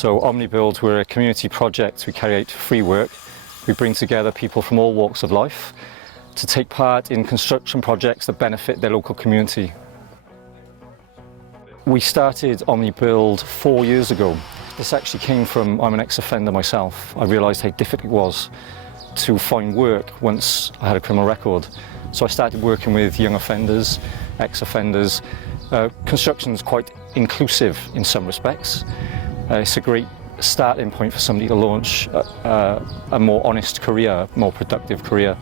So Omni-Build, we're a community project. We carry out free work. We bring together people from all walks of life to take part in construction projects that benefit their local community. We started Omni-Build 4 years ago. This actually came from, I'm an ex-offender myself. I realised how difficult it was to find work once I had a criminal record. So I started working with young offenders, ex-offenders. Construction's quite inclusive in some respects. It's a great starting point for somebody to launch a more honest career, more productive career.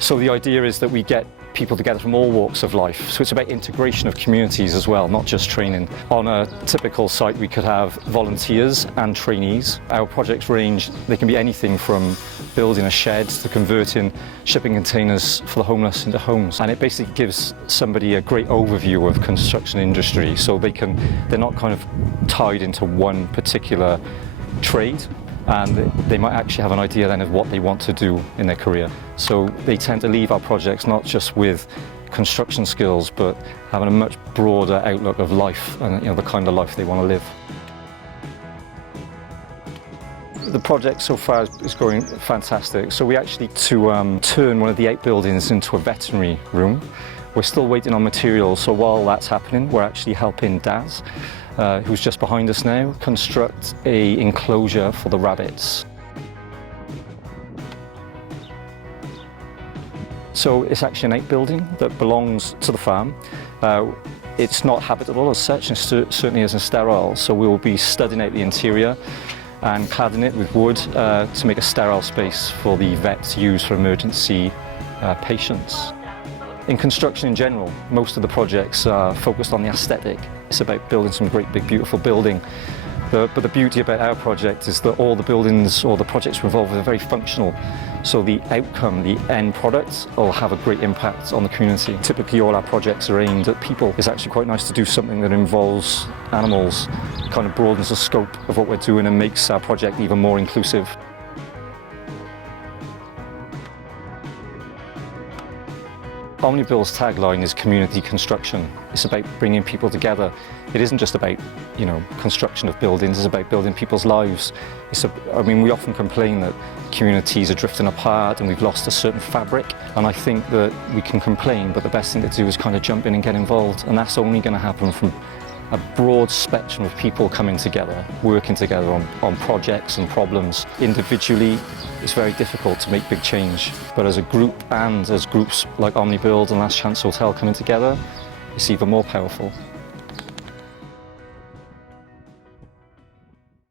So the idea is that we get people together from all walks of life. So it's about integration of communities as well, not just training. On a typical site we could have volunteers and trainees. Our projects range, they can be anything from building a shed to converting shipping containers for the homeless into homes. And it basically gives somebody a great overview of construction industry, so they're not kind of tied into one particular trade. And they might actually have an idea then of what they want to do in their career. So they tend to leave our projects not just with construction skills, but having a much broader outlook of life and the kind of life they want to live. The project so far is going fantastic. So we actually turn one of the outbuildings into a veterinary room. We're still waiting on materials, so while that's happening, we're actually helping Daz, who's just behind us now, construct an enclosure for the rabbits. So it's actually an outbuilding that belongs to the farm. It's not habitable as such, and certainly isn't sterile, so we will be studding out the interior and cladding it with wood to make a sterile space for the vets to use for emergency patients. In construction in general, most of the projects are focused on the aesthetic. It's about building some great big beautiful building. But the beauty about our project is that all the buildings or the projects we're involved with are very functional. So the outcome, the end product, will have a great impact on the community. Typically all our projects are aimed at people. It's actually quite nice to do something that involves animals, kind of broadens the scope of what we're doing and makes our project even more inclusive. Omni-Build's tagline is community construction. It's about bringing people together. It isn't just about, construction of buildings, it's about building people's lives. We often complain that communities are drifting apart and we've lost a certain fabric, and I think that we can complain, but the best thing to do is kind of jump in and get involved, and that's only going to happen from a broad spectrum of people coming together, working together on projects and problems. Individually, it's very difficult to make big change, but as a group and as groups like Omni-Build and Last Chance Hotel coming together, it's even more powerful.